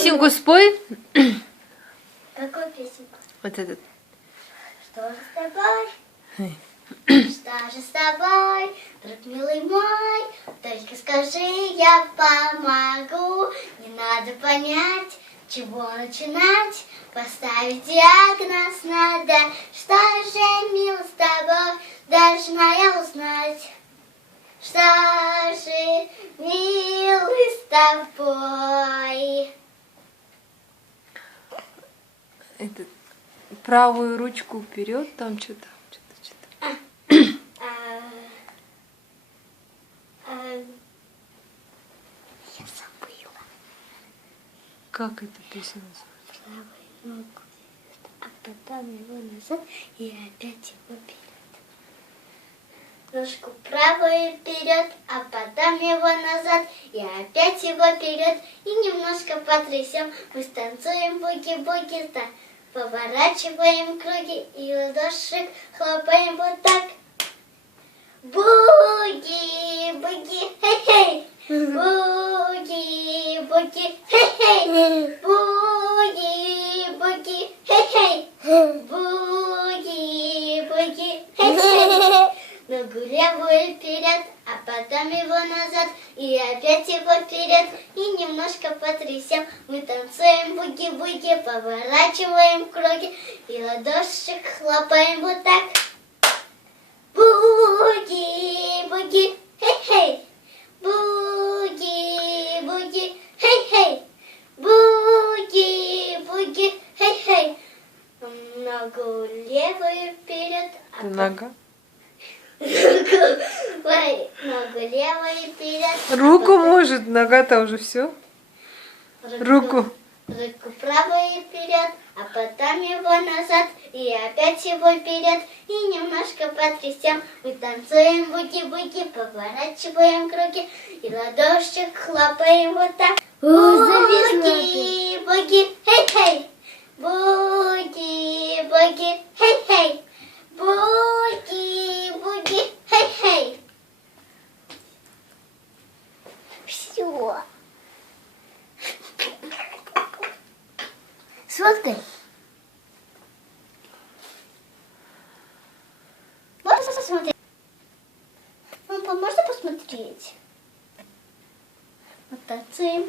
песенку спой. Какую песенку? Вот этот. Что же с тобой? Что же с тобой, друг милый мой? Только скажи, я помогу. Не надо понять, чего начинать. Поставить диагноз надо. Что же, милый, с тобой должна я узнать? Что же, милый, с тобой? Этот, правую ручку вперед, там что-то. Я забыла. Как эта песня называется? Правую ногу, а потом его назад и опять его вперед. Ножку правую вперед, а потом его назад и опять его вперед. И немножко потрясем, мы станцуем буги-буги, поворачиваем круги и ладошек хлопаем вот так. Буги-буги, хей-хей! Буги-буги, хей-хей! Буги-буги, хей-хей! Буги-буги, хей-хей! Ногу левую вперед, а потом его назад и опять его вперед. И немножко потрясем, мы танцуем буги-буги, поворачиваем круги и ладошек хлопаем вот так. Буги-буги, хей-хей! Буги-буги, хей-хей! Буги-буги, хей-хей! Ногу левую вперед, а Это нога. ногу левую вперед. Руку может, нога-то уже все. Руку. Руку правую вперед, а потом его назад и опять его вперед. И немножко потрясем, мы танцуем буги-буги, поворачиваем круги и ладошек хлопаем вот так. Буги-буги, хей-хей! Буги-буги, хей-хей! Буги-буги, хей-хей! Все. Сфоткай. Можно посмотреть? Папа, можно посмотреть? Вот танцуем.